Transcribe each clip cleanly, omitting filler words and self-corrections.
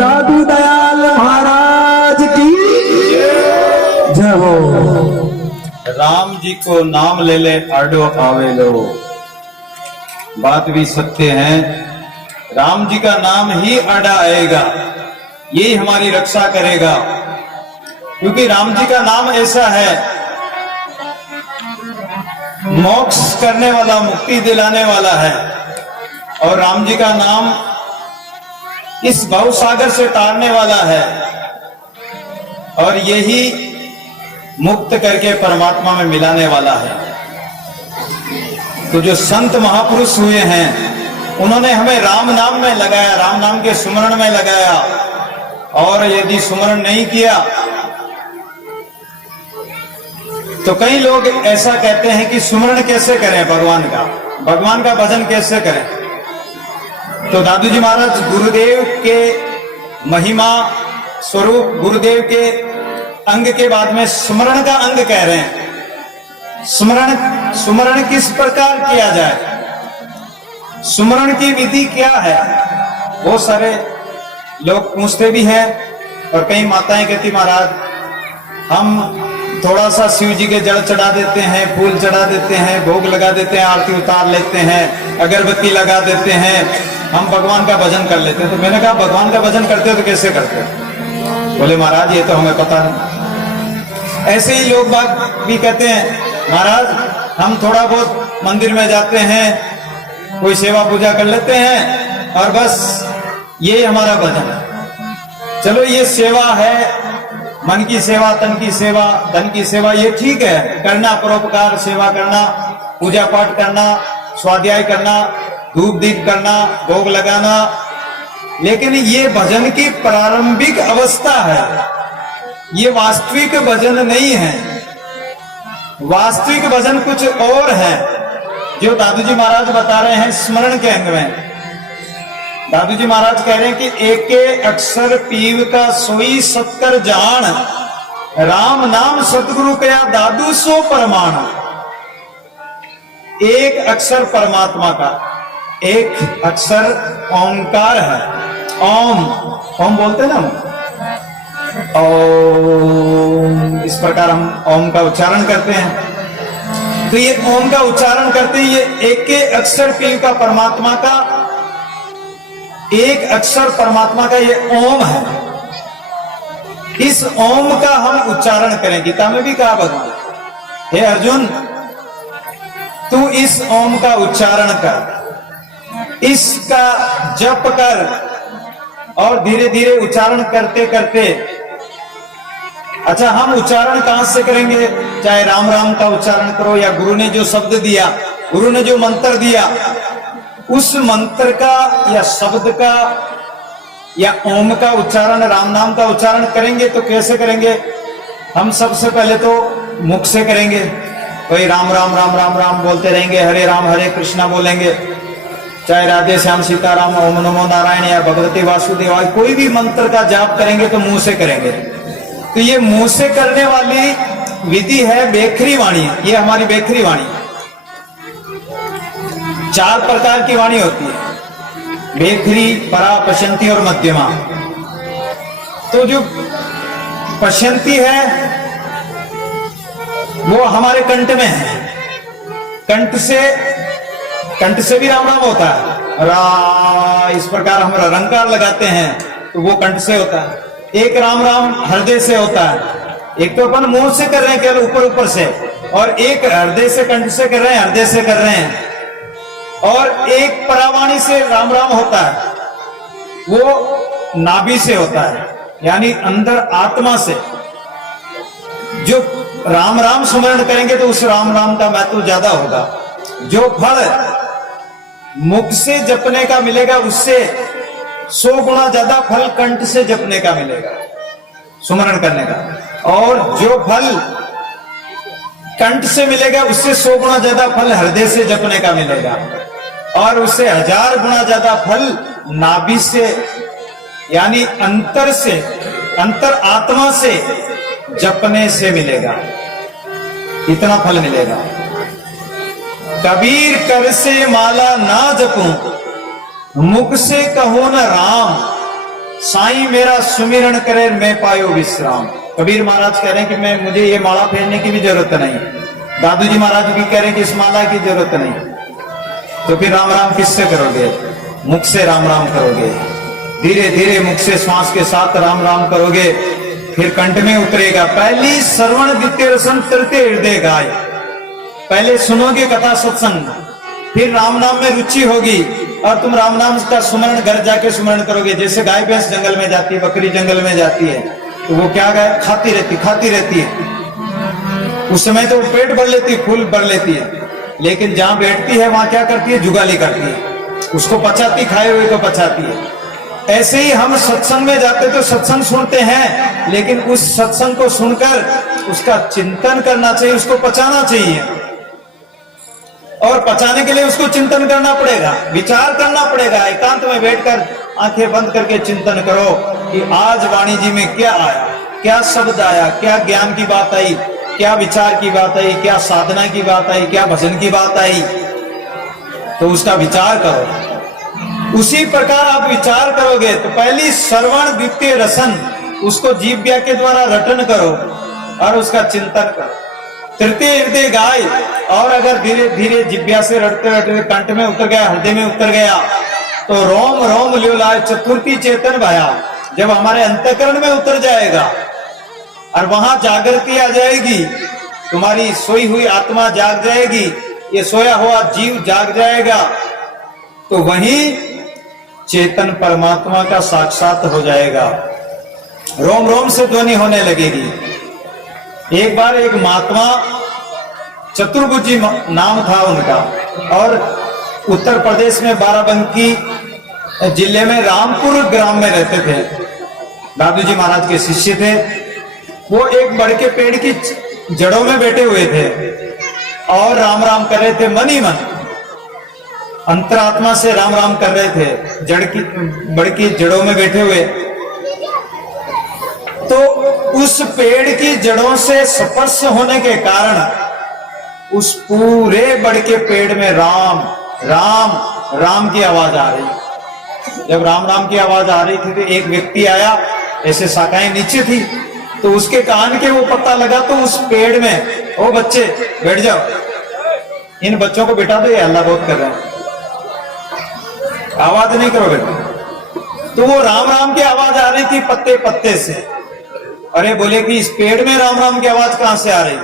दादू दयाल महाराज की जय हो। राम जी को नाम ले ले आडो आवे लो, बात भी सत्य है। राम जी का नाम ही आड़ा आएगा। यही हमारी रक्षा करेगा। क्योंकि राम जी का नाम ऐसा है, मोक्ष करने वाला, मुक्ति दिलाने वाला है। और राम जी का नाम इस भवसागर से तारने वाला है, और यही मुक्त करके परमात्मा में मिलाने वाला है। तो जो संत महापुरुष हुए हैं, उन्होंने हमें राम नाम में लगाया, राम नाम के सुमरण में लगाया। और यदि सुमरण नहीं किया तो कई लोग ऐसा कहते हैं कि सुमरण कैसे करें भगवान का भजन कैसे करें। तो दादू जी महाराज गुरुदेव के महिमा स्वरूप, गुरुदेव के अंग के बाद में सुमरण का अंग कह रहे हैं। सुमरण किस प्रकार किया जाए, सुमरण की विधि क्या है, बहुत सारे लोग पूछते भी हैं। और कई माताएं कहती महाराज हम थोड़ा सा शिव जी के जल चढ़ा देते हैं, फूल चढ़ा देते हैं, भोग लगा देते हैं, आरती उतार लेते हैं, अगरबत्ती लगा देते हैं, हम भगवान का भजन कर लेते हैं। तो मैंने कहा भगवान का भजन करते हो तो कैसे करते हो? बोले महाराज ये तो हमें पता नहीं। ऐसे ही लोग बात भी कहते हैं महाराज हम थोड़ा बहुत मंदिर में जाते हैं, कोई सेवा पूजा कर लेते हैं और बस ये हमारा भजन है। चलो ये सेवा है, मन की सेवा, तन की सेवा, धन की सेवा, ये ठीक है करना, परोपकार सेवा करना, पूजा पाठ करना, स्वाध्याय करना, धूप दीप करना, भोग लगाना। लेकिन ये भजन की प्रारंभिक अवस्था है, ये वास्तविक भजन नहीं है। वास्तविक भजन कुछ और है जो दादू जी महाराज बता रहे हैं स्मरण के अंग में। दादू जी महाराज कह रहे हैं कि एके अक्षर पीव का सोई सत्कर जान, राम नाम सतगुरु कया दादू सो परमाण। एक अक्षर परमात्मा का, एक अक्षर ओंकार है। ओम बोलते ना, ओम, इस प्रकार हम ओम का उच्चारण करते हैं। तो ये ओम का उच्चारण करते ही ये एके अक्षर पीव का परमात्मा का, एक अक्षर परमात्मा का ये ओम है। इस ओम का हम उच्चारण करें। गीता में भी कहा भगवान, हे अर्जुन तू इस ओम का उच्चारण कर, इसका जप कर। और धीरे धीरे उच्चारण करते करते, अच्छा हम उच्चारण कहां से करेंगे? चाहे राम राम का उच्चारण करो या गुरु ने जो शब्द दिया, गुरु ने जो मंत्र दिया, उस मंत्र का या शब्द का या ओम का उच्चारण, राम नाम का उच्चारण करेंगे तो कैसे करेंगे? हम सबसे पहले तो मुख से करेंगे, कोई राम राम राम राम राम बोलते रहेंगे, हरे राम हरे कृष्णा बोलेंगे, चाहे राधे श्याम सीताराम, ओम नमो नारायण या भगवती वासुदेवाय, कोई भी मंत्र का जाप करेंगे तो मुंह से करेंगे। तो ये मुंह से करने वाली विधि है बेखरी वाणी। ये हमारी बेखरी वाणी, 4 प्रकार की वाणी होती है, बेखरी, परा, पशंती और मध्यमा। तो जो पशंती है वो हमारे कंठ में है, कंठ से भी राम राम होता है। रा, इस प्रकार हम रंकार लगाते हैं तो वो कंठ से होता है। एक राम राम हृदय से होता है, एक तो अपन मुंह से कर रहे हैं केवल ऊपर ऊपर से, और एक हृदय से, कंठ से कर रहे हैं, हृदय से कर रहे हैं। और एक परावाणी से राम राम होता है, वो नाभि से होता है, यानी अंदर आत्मा से। जो राम राम स्मरण करेंगे तो उस राम राम का महत्व ज्यादा होगा। जो फल मुख से जपने का मिलेगा उससे 100 गुना ज्यादा फल कंठ से जपने का मिलेगा, सुमरण करने का। और जो फल कंठ से मिलेगा उससे 100 गुना ज्यादा फल हृदय से जपने का मिलेगा, और उससे 1000 गुना ज्यादा फल नाभि से, यानी अंतर से, अंतर आत्मा से जपने से मिलेगा। इतना फल मिलेगा। कबीर कर से माला ना जपूं, मुख से कहो न राम, साईं मेरा सुमिरन करे मैं पायो विश्राम। कबीर महाराज कह रहे हैं कि मुझे ये माला फेरने की भी जरूरत नहीं। दादू जी महाराज भी कह रहे हैं कि इस माला की जरूरत नहीं। तो फिर राम राम किससे करोगे? मुख से राम राम करोगे। धीरे धीरे मुख से श्वास के साथ राम राम करोगे, फिर कंठ में उतरेगा। पहली श्रवण द्वितीय रसन तृतीय हृदय गाय। पहले सुनोगे कथा सत्संग, फिर राम नाम में रुचि होगी और तुम राम नाम का सुमरण घर जाके सुमरण करोगे। जैसे गाय भैंस जंगल में जाती है, बकरी जंगल में जाती है, तो वो क्या गाय खाती रहती है। उस समय तो पेट भर लेती है, फूल भर लेती है, लेकिन जहां बैठती है वहां क्या करती है, जुगाली करती है, उसको पचाती, खाए हुए को पचाती है। ऐसे ही हम सत्संग में जाते तो सत्संग सुनते हैं, लेकिन उस सत्संग को सुनकर उसका चिंतन करना चाहिए, उसको पचाना चाहिए। और पचाने के लिए उसको चिंतन करना पड़ेगा, विचार करना पड़ेगा। एकांत में बैठकर आंखें बंद करके चिंतन करो कि आज वाणी जी में क्या आया, क्या शब्द आया, क्या ज्ञान की बात आई, क्या विचार की बात आई, क्या साधना की बात आई, क्या भजन की बात आई। तो उसका विचार करो। उसी प्रकार आप विचार करोगे तो पहली श्रवण द्वितीय रसन, उसको जीव्या के द्वारा रटन करो और उसका चिंतन करो। तृतीय हृदय गाय, और अगर धीरे धीरे जिव्या से रटते रटते कंठ में उतर गया, हृदय में उतर गया, तो रोम रोम ल्योलाय चतुर्थी चेतन भया। जब हमारे अंतःकरण में उतर जाएगा और वहां जागृति आ जाएगी, तुम्हारी सोई हुई आत्मा जाग जाएगी, ये सोया हुआ जीव जाग जाएगा, तो वहीं चेतन परमात्मा का साक्षात हो जाएगा। रोम रोम से ध्वनि होने लगेगी। एक बार एक महात्मा, चतुर्भुजी नाम था उनका, और उत्तर प्रदेश में बाराबंकी जिले में रामपुर ग्राम में रहते थे। दादू जी महाराज के शिष्य थे। वो एक बड़ के पेड़ की जड़ों में बैठे हुए थे और राम राम कर रहे थे, मन ही मन अंतरात्मा से राम राम कर रहे थे, बड़ की जड़ों में बैठे हुए। तो उस पेड़ की जड़ों से स्पर्श होने के कारण उस पूरे बड़ के पेड़ में राम राम राम की आवाज आ रही। जब राम राम की आवाज आ रही थी तो एक व्यक्ति आया, ऐसे शाखाएं नीचे थी, तो उसके कान के वो पता लगा, तो उस पेड़ में, ओ बच्चे बैठ जाओ, इन बच्चों को बिठा दो, ये हल्ला बहुत कर रहे हैं, आवाज नहीं करो बेटा। तो वो राम राम की आवाज आ रही थी पत्ते पत्ते से। अरे बोले कि इस पेड़ में राम राम की आवाज कहां से आ रही?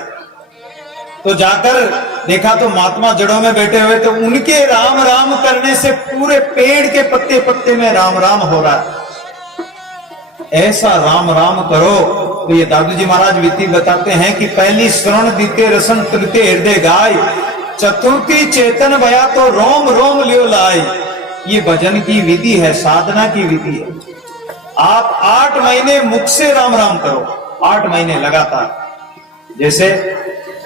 तो जाकर देखा तो महात्मा जड़ों में बैठे हुए, तो उनके राम राम करने से पूरे पेड़ के पत्ते पत्ते में राम राम हो रहा है। ऐसा राम राम करो। तो ये दादू जी महाराज विधि बताते हैं कि पहली श्रवण द्वितीय रसन तृतीय हृदय गाय, चतुर्थी चेतन भया तो रोम रोम लियो लाई। ये भजन की विधि है, साधना की विधि है। आप 8 महीने मुख से राम राम करो, 8 महीने लगातार। जैसे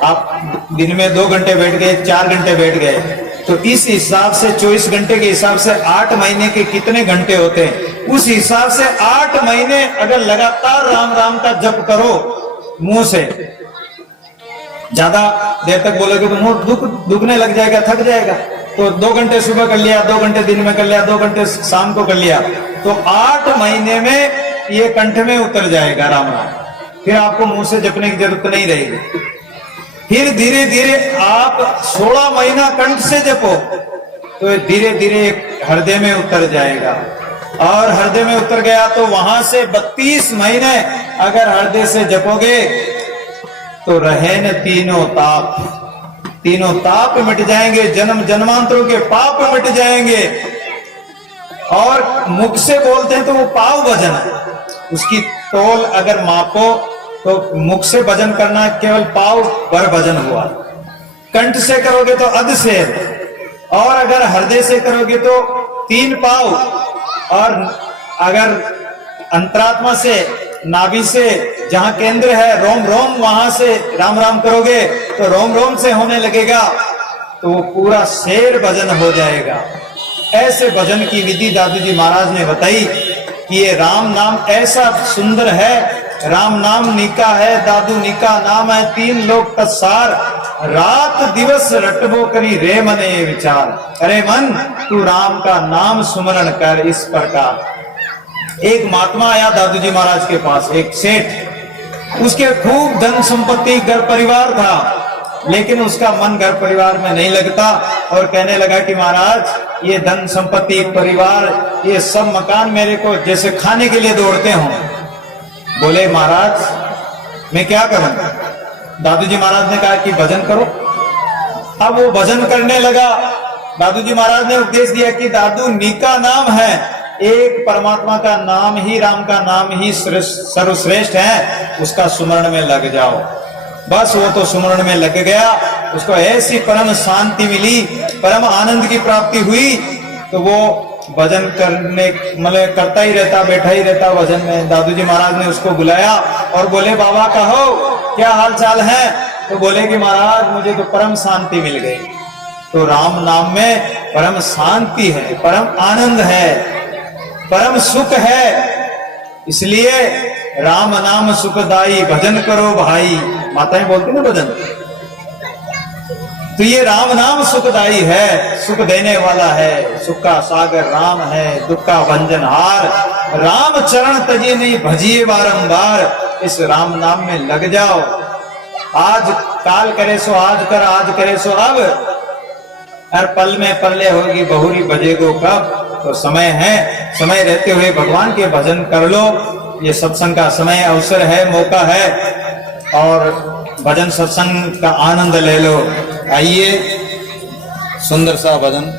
आप दिन में 2 घंटे बैठ गए, 4 घंटे बैठ गए, तो इस हिसाब से 24 घंटे के हिसाब से 8 महीने के कितने घंटे होते हैं, उस हिसाब से 8 महीने अगर लगातार राम राम का जप करो मुंह से। ज्यादा देर तक बोलोगे तो मुंह दुखने लग जाएगा, थक जाएगा। तो 2 घंटे सुबह कर लिया, 2 घंटे दिन में कर लिया, 2 घंटे शाम को कर लिया, तो 8 महीने में ये कंठ में उतर जाएगा राम राम। फिर आपको मुंह से जपने की जरूरत नहीं रहेगी। फिर धीरे धीरे आप 16 महीना कंठ से जपो, तो धीरे धीरे हृदय में उतर जाएगा। और हृदय में उतर गया तो वहां से 32 महीने अगर हृदय से जपोगे तो रहे न तीनों ताप मिट जाएंगे, जन्म जन्मांतरों के पाप मिट जाएंगे। और मुख से बोलते हैं तो वो पाव भजन है, उसकी तोल अगर मापो तो मुख से भजन करना केवल पाव भर भजन हुआ। कंठ से करोगे तो अध से, और अगर हृदय से करोगे तो 3 पाव, और अगर अंतरात्मा से, नाभि से, जहां केंद्र है रोम रोम, वहां से राम राम करोगे तो रोम रोम से होने लगेगा, तो वो पूरा शेर भजन हो जाएगा। ऐसे भजन की विधि दादू जी महाराज ने बताई कि ये राम नाम ऐसा सुंदर है। राम नाम निका है, दादू निका नाम है, 3 लोक तत्सार, रात दिवस रटबो करी रे मने ये विचार। अरे मन तू राम का नाम सुमरण कर। इस प्रकार एक महात्मा आया दादू जी महाराज के पास, एक सेठ, उसके खूब धन संपत्ति, घर परिवार था, लेकिन उसका मन घर परिवार में नहीं लगता, और कहने लगा कि महाराज ये धन संपत्ति, परिवार, ये सब मकान मेरे को जैसे खाने के लिए दौड़ते हों। बोले महाराज मैं क्या करूं? दादू जी महाराज ने कहा कि भजन करो। अब वो भजन करने लगा। दादू जी महाराज ने उपदेश दिया कि दादू नीका नाम है, एक परमात्मा का नाम ही, राम का नाम ही सर्वश्रेष्ठ है, उसका सुमरण में लग जाओ। बस वो तो सुमरण में लग गया, उसको ऐसी परम शांति मिली, परम आनंद की प्राप्ति हुई। तो वो भजन करने मतलब करता ही रहता, बैठा ही रहता भजन में। दादू जी महाराज ने उसको बुलाया और बोले बाबा कहो क्या हाल चाल है? तो बोले कि महाराज मुझे तो परम शांति मिल गई। तो राम नाम में परम शांति है, परम आनंद है, परम सुख है। इसलिए राम नाम सुखदाई, भजन करो भाई। माताएं बोलती ना भजन। तो ये राम नाम सुखदाई है, सुख देने वाला है, सुख का सागर राम है, दुख का भंजनहार। राम चरण तजे नहीं भजिए बारंबार। इस राम नाम में लग जाओ। आज काल करे सो आज कर, आज करे सो अब, हर पल में पल्ले होगी बहुरी बजेगो कब। तो समय है, समय रहते हुए भगवान के भजन कर लो। ये सत्संग का समय, अवसर है, मौका है, और भजन सत्संग का आनंद ले लो। आइए सुंदर सा भजन।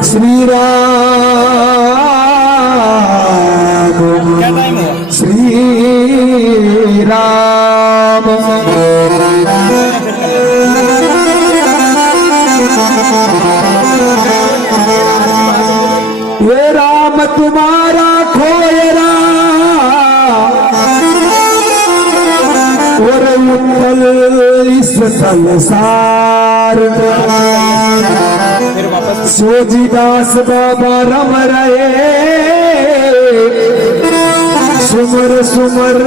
श्री राम श्री राम ये राम तुम्हारा खोयरा और उत्पल इस संसार सोजीदास बाबा रम रहे सुमर सुमर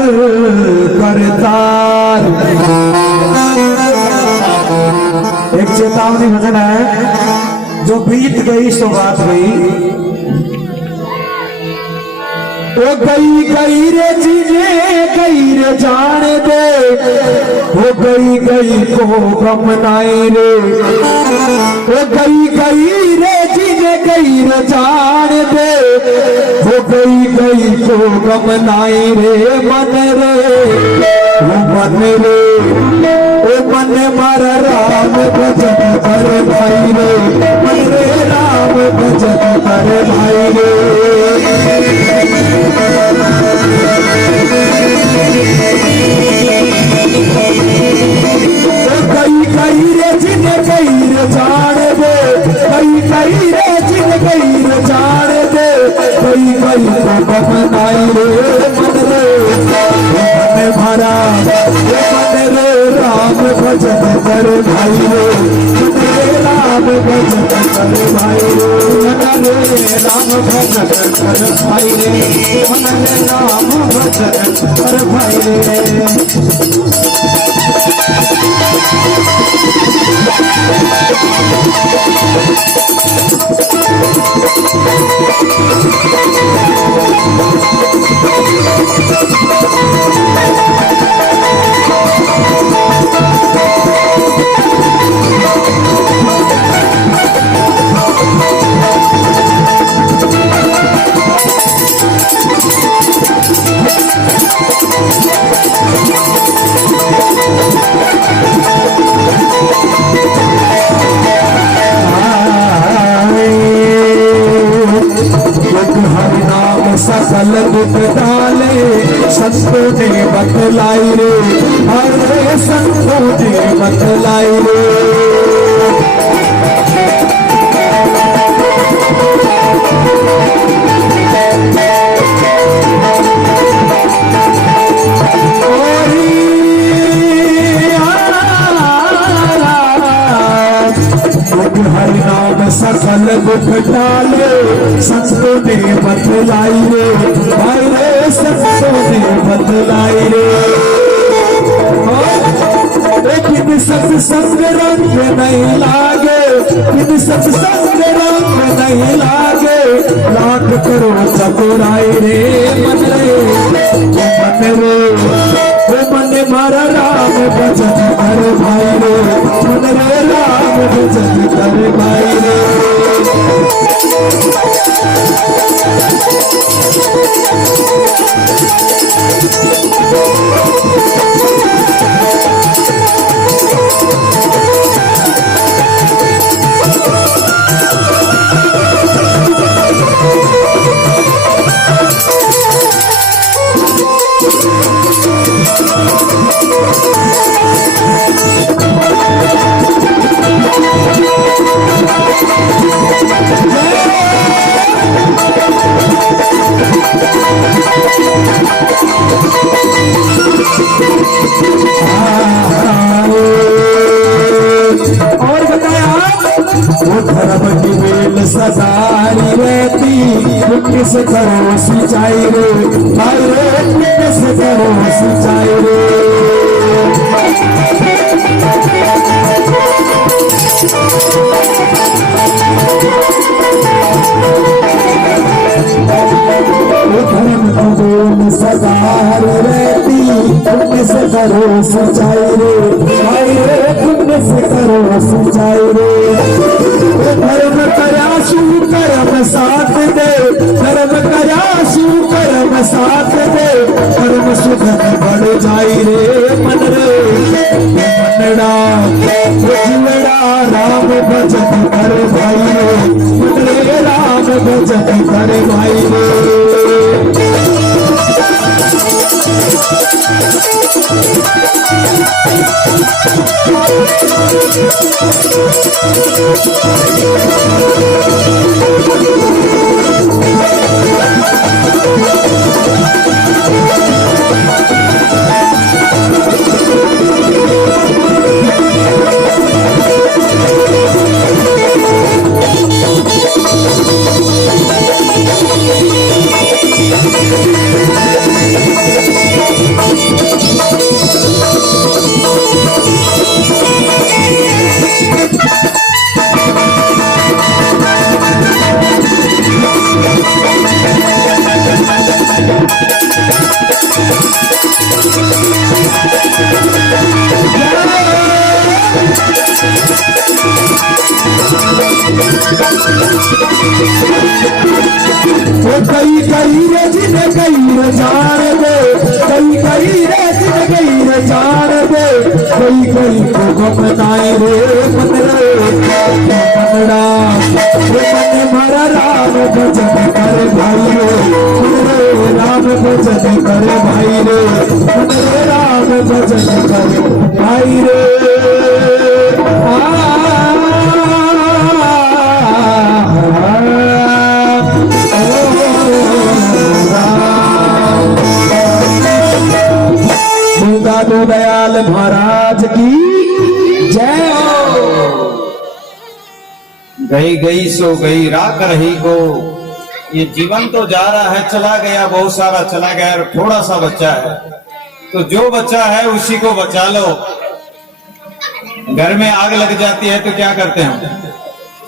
करतार। एक चेतावनी भजन है, जो बीत गई सो बात गई। वो गई गई रे चीजें गई रे जान दे, वो गई गई को गम नाई रे। वो गई गई रे चीजें गई रे जान दे, वो गई गई को गम नाई रे। मन रे वो मन रे ओ मन मार राम भजन कर भाई रे। मन रे राम भजन कर भाई रे। कई कई रे जिन कई रे जान दे, कई कई रे जिन कई रे जान दे, कई कई को बमनाई रे। मन रे मन भरा मन रे राम भजन कर भाई रे। मन रे राम भजन कर भाई रे। मन रे राम भजन कर भाई रे। मन रे राम भजन कर भाई रे। सकल दुख डाले संतों ने बतलाई रे। अरे संतों ने बतलाई रे। हरि नाम सकल दुख डाले संतों ने बतलाई रे भाई रे संतों ने बतलाई रे। लेकिन सत्संग रंग नहीं लागे, लेकिन सत्संग रंग नहीं लागे, लाख करो चतुराई रे मन रे मन मारा राम भजन कर भाई रे मन रे राम भजन कर भाई रे। और बताया वो धर्म की बेल सदारी रहती, पुण्य से करो सिंचाई रे भाई रे पुण्य से करो सिंचाई रे। धर्म की बेल सदारी रहती, पुण्य से करो सिंचाई रे भाई रे पुण्य से करो सिंचाई रे। धर्म कराशु कर्म साथ दे, धर्म कराशु कर्म साथ दे, कर्म सुखद बढ़ जाई रे मन रे मनड़ा जीवड़ा राम भजन कर भाई रे मन रे राम भजन कर भाई रे। कई कई रे जिन कई रे जान दे, कई कई रे जिन कई रे जान दे, कई कई को घुमनाए रे मन रे मनड़ा मन मारा राम भजन कर भाई रे मन रे राम भजन कर भाई रे मन रे राम भजन कर भाई रे। दादू दयाल महाराज की जय हो। गई गई सो गई राख रही को, ये जीवन तो जा रहा है चला गया, बहुत सारा चला गया और थोड़ा सा बच्चा है, तो जो बच्चा है उसी को बचा लो। घर में आग लग जाती है तो क्या करते हैं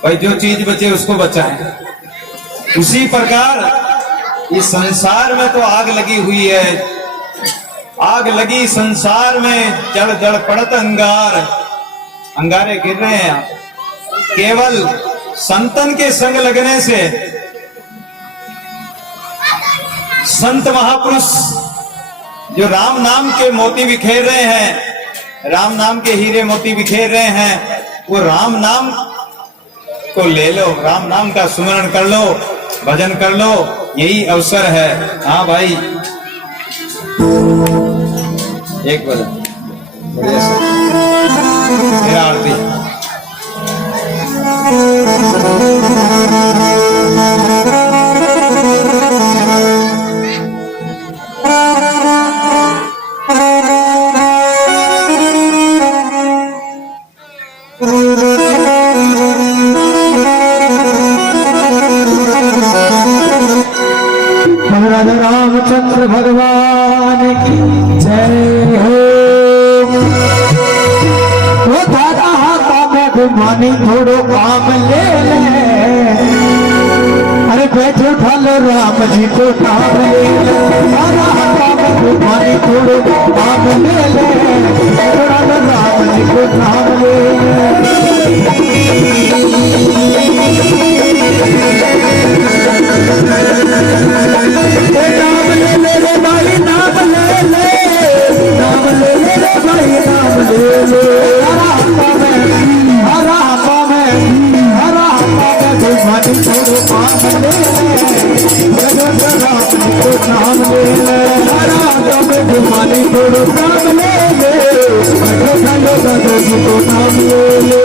भाई, जो चीज बचे उसको बचाएं। उसी प्रकार इस संसार में तो आग लगी हुई है, आग लगी संसार में, जड़ जड़ पड़त अंगार, अंगारे गिर रहे हैं। केवल संतन के संग लगने से, संत महापुरुष जो राम नाम के मोती बिखेर रहे हैं, राम नाम के हीरे मोती बिखेर रहे हैं, वो राम नाम को ले लो, राम नाम का सुमरण कर लो, भजन कर लो, यही अवसर है। हाँ भाई एक भजन बढ़िया से मेरा आरती। रामचंद्र भगवान की जय हो। वो दादा हाथा में घुमानी थोड़ो काम ले ले, अरे बैठो ढालो राम जी को काम ले ले। दादा हाथा में घुमानी थोड़ो काम ले ले, ढालो राम जी को काम ले ले। नाम ले ले रे भाई, नाम ले ले, नाम ले ले रे भाई, नाम ले ले। हरा हप्पा में, हरा हप्पा में, हरा हप्पा में घुमानी थोड़ो काम ले ले, राम जी को नाम ले ले। हरा हप्पा में घुमानी थोड़ो काम ले ले, दादा जी को नाम ले ले।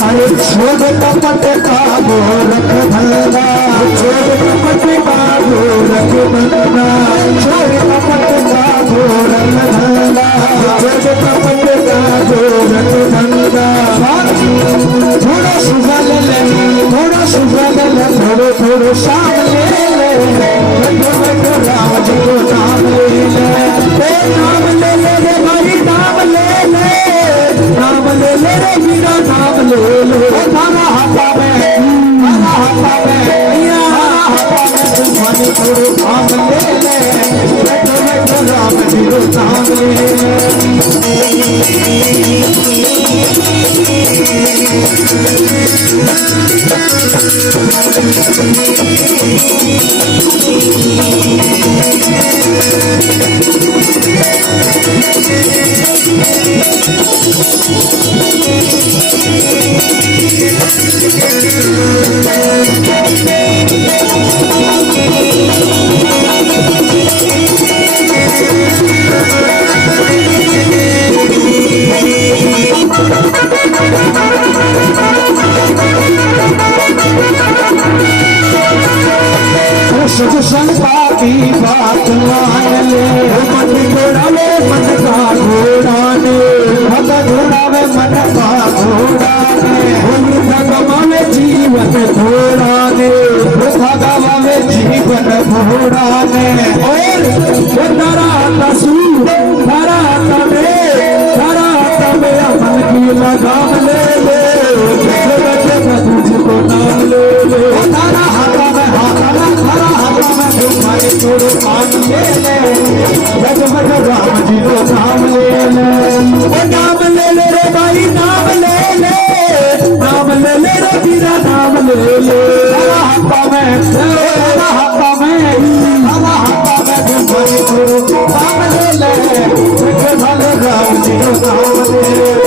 अरे छोड़ कपट का गोरख धंधा, छोड़ कपट का गोरख धंधा, छोड़ कपट का गोरख धंधा, छोड़ कपट का गोरख धंधा। थोड़ा सुबह ले, थोड़ा सुबह ले, थोड़ो थोड़ो शाम ले ले, बैठो बैठो राम जी को नाम ले ले। नाम ले ले रे भाई, नाम ले ले, नाम ले ले रे वीरा, नाम ले ले। हरा हप्पा में, हरा हप्पा में, हरा हप्पा में घुमानी थोड़ो काम ले ले, बैठो बैठो राम जी को नाम ले संता की बात मान ले, मन घोड़ा ले मन का घोड़ा ने, भग घोड़ा में मन का घोड़ा ने, भगवा में जीवन घोड़ा ने, भगवा में जीवन घोड़ा ने। और धरा तसू धरा तमे, धरा तमे अमन की लगाम ले ले, तुझको नाम ले ले। धरा हाथा में, हाथा में, धरा हाथा में घुमानी थोड़ो काम ले ले, बैठो बैठो राम जी को नाम ले ले। नाम ले ले रे भाई, नाम ले ले, नाम ले ले रे वीरा, नाम ले ले। हरा हप्पा में, हरा हप्पा में, हरा हप्पा में घुमानी थोड़ो काम ले ले, बैठो बैठो राम जी को नाम ले ले।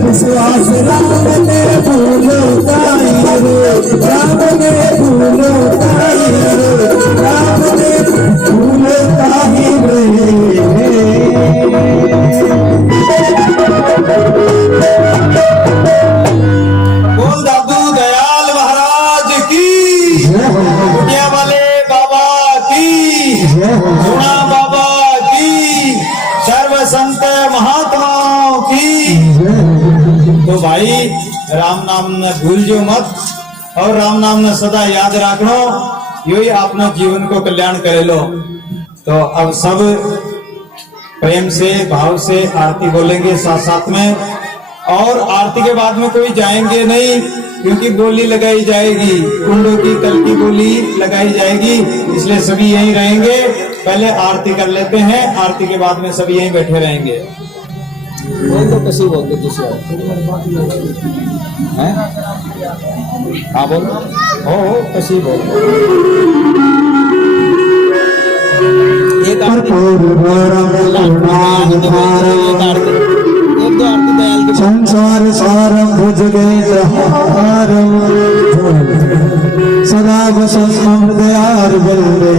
विश्वास राम ने भूलो ताई रे, राम ने भूलो ताई रे, राम ने तो भाई राम नाम न भूलजो मत और राम नाम न सदा याद रखनो, यो ही अपना जीवन को कल्याण करे लो। तो अब सब प्रेम से भाव से आरती बोलेंगे साथ साथ में, और आरती के बाद में कोई जाएंगे नहीं क्योंकि बोली लगाई जाएगी, कुंडों की कल की बोली लगाई जाएगी, इसलिए सभी यहीं रहेंगे। पहले आरती कर लेते हैं, आरती के बाद में सभी यहीं बैठे रहेंगे। बोल दो कैसी बोल दो किसी और हैं? हाँ बोल हो कैसी बोल एक आरती एक दो आरती दयाल की संसार सारम भुज गए हारम सदा वसंतम हृदयार बंदे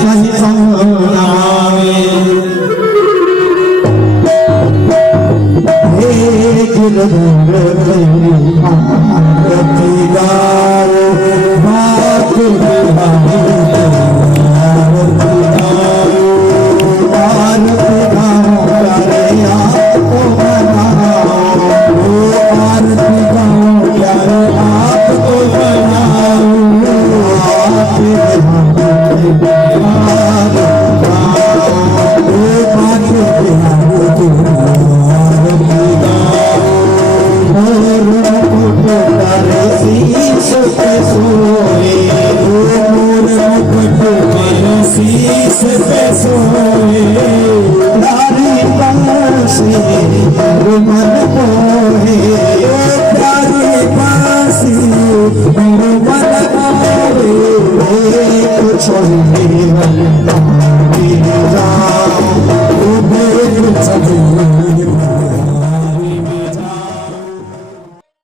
सही संभवे हे गिरधर आरती गाओ बात छोड़